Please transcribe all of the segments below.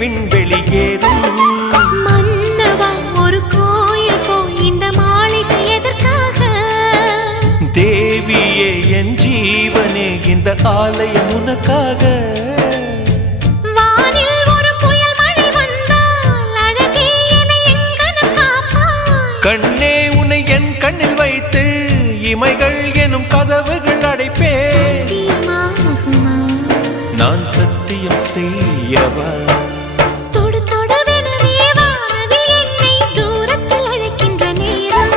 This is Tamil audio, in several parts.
விண்வெளியேறும் மன்னவா ஒரு கோயில் போய் இந்த மாளிகை எதற்காக தேவியே என் ஜீவனே இந்த ஆலயம் உனக்காக வானில் ஒரு புயல் மழை வந்தால் அழகே என்னை எங்கனம் காப்பாய் கண்ணே உன்னை என் கண்ணில் வைத்து இமைகள் எனும் கதவுகள் அடைப்பேன் சத்தியமாகுமா நான் சத்தியம் செய்யவா தொடு தொடுவெனவே வானவில் என்னை தூரத்தில் அழைக்கின்ற நேரம்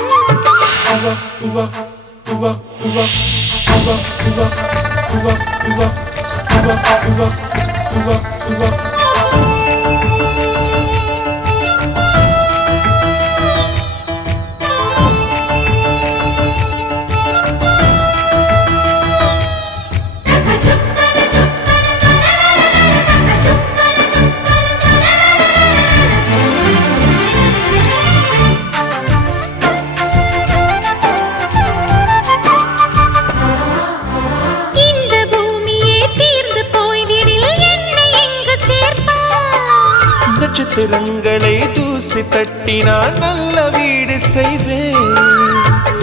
இந்த பூமியே தீர்ந்து போய்விடில் என்னை எங்கு சேர்ப்பாய் நட்சத்திரங்களை தூசி தட்டினால் நல்ல வீடு செய்வேன்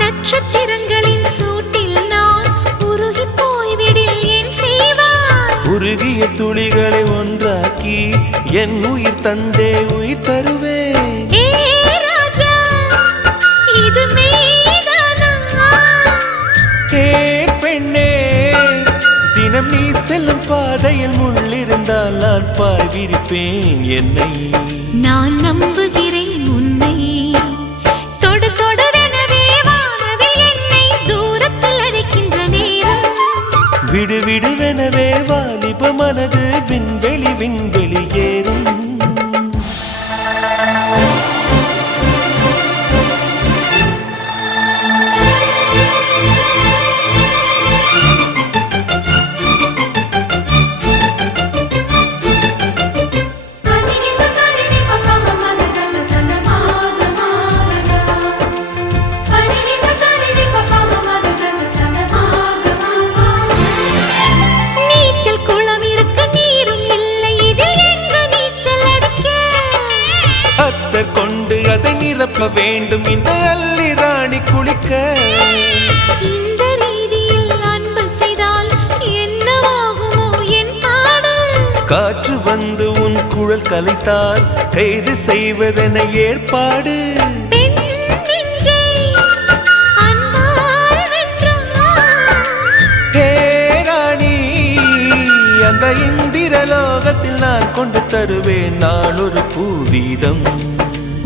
நட்சத்திரங்களின் சூட்டில் நான் உருகி போய்விடில் ஏன் செய்வாய் உருகிய துளிகளை ஒன்றாக்கி என் உயிர் தந்தே உயிர் தருவேன் ஏ ராஜா இது மெய்தானா ஏ பெண்ணே தினம் நீ செல்லும் பாதையில் முள்ளிருந்தால் நான் பாய்விரிப்பேன் என்னை நான் நம்புகிறேன் உன்னை தொடு தொடுவெனவே வானவில் என்னை தூரத்தில் அழைக்கின்ற நேரம் விடு விடுவெனவே வாலிப மனது விண்வெளியேறும் நீச்சல் குளம் இருக்கு நீரும் இல்லை இதில் எங்கு நீச்சல் அடிக்க அத்தர் கொண்டு அதை நிரப்ப வேண்டும் இந்த அல்லி ராணி குளிக்க இந்த ரீதியில் அன்பு செய்தால் என்னவாகுமோ என் பாடு காற்று வந்து உன் குழல் கலைத்தால் கைது செய்வதென ஏற்பாடு பெண் நெஞ்சை அன்பால் வென்றாய் ஹே ராணி அந்த இந்திரலோகத்தில் நான் கொண்டு தருவேன் நான் ஒரு பூவீதம்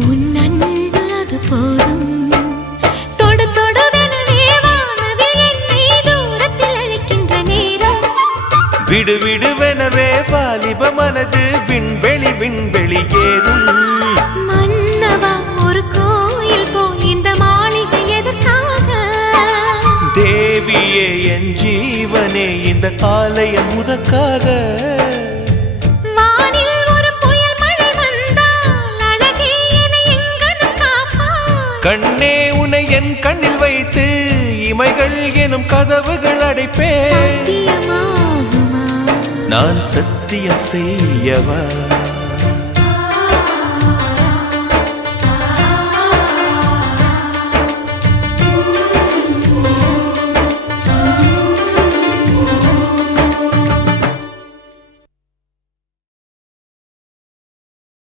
உன் அன்பு அது போதும் தொடு தொடுவெனவே வானவில் என்னை தூரத்தில் அழைக்கின்ற நேரம் விடு விடுவெனவே வாலிப மனது விண்வெளியேறும் மன்னவா ஒரு கோயில் போய் இந்த மாளிகை எதற்காக தேவியே என் ஜீவனே இந்த ஆலயம் உனக்காக வானில் ஒரு புயல் மழை வந்தால் அழகே என்னை எங்கனம் காப்பாய் கண்ணே உன்னை என் கண்ணில் வைத்து இமைகள் எனும் கதவுகள் அடைப்பேன் சத்தியமாகுமா நான் சத்தியம் செய்யவா